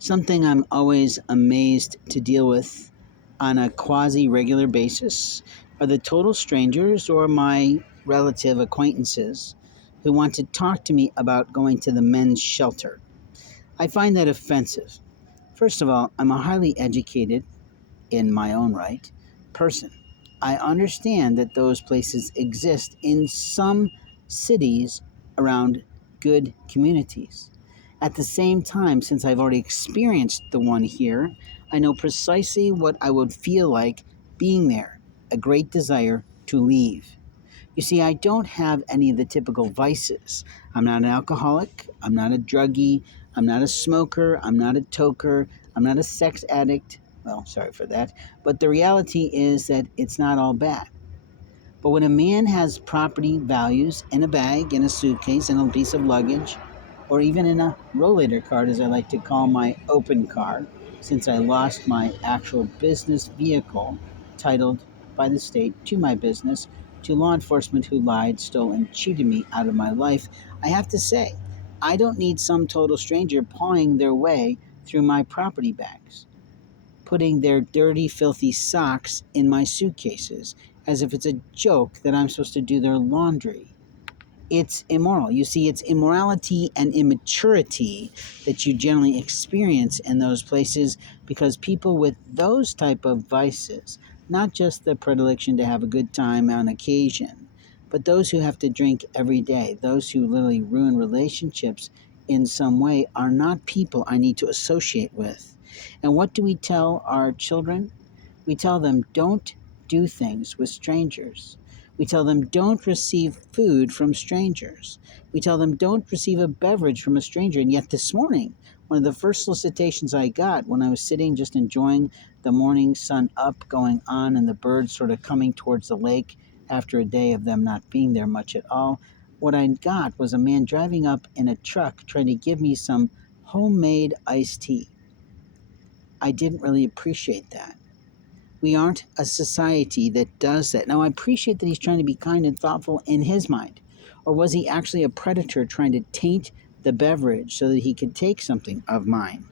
Something I'm always amazed to deal with on a quasi regular basis are the total strangers or my relative acquaintances who want to talk to me about going to the men's shelter. I find that offensive. First of all, I'm a highly educated, in my own right, person. I understand that those places exist in some cities around good communities. At the same time, since I've already experienced the one here, I know precisely what I would feel like being there, a great desire to leave. You see, I don't have any of the typical vices. I'm not an alcoholic. I'm not a druggie. I'm not a smoker. I'm not a toker. I'm not a sex addict. Well, sorry for that. But the reality is that it's not all bad. But when a man has property values in a bag, in a suitcase, in a piece of luggage, or even in a rollator cart, as I like to call my open car, since I lost my actual business vehicle titled by the state to my business to law enforcement who lied, stole, and cheated me out of my life, I have to say, I don't need some total stranger pawing their way through my property bags, putting their dirty, filthy socks in my suitcases as if it's a joke that I'm supposed to do their laundry. It's immoral. You see, it's immorality and immaturity that you generally experience in those places because people with those type of vices, not just the predilection to have a good time on occasion, but those who have to drink every day, those who literally ruin relationships in some way, are not people I need to associate with. And what do we tell our children? We tell them don't do things with strangers. We tell them don't receive food from strangers. We tell them don't receive a beverage from a stranger. And yet this morning, one of the first solicitations I got when I was sitting just enjoying the morning sun up going on and the birds sort of coming towards the lake after a day of them not being there much at all, what I got was a man driving up in a truck trying to give me some homemade iced tea. I didn't really appreciate that. We aren't a society that does that. Now, I appreciate that he's trying to be kind and thoughtful in his mind. Or was he actually a predator trying to taint the beverage so that he could take something of mine?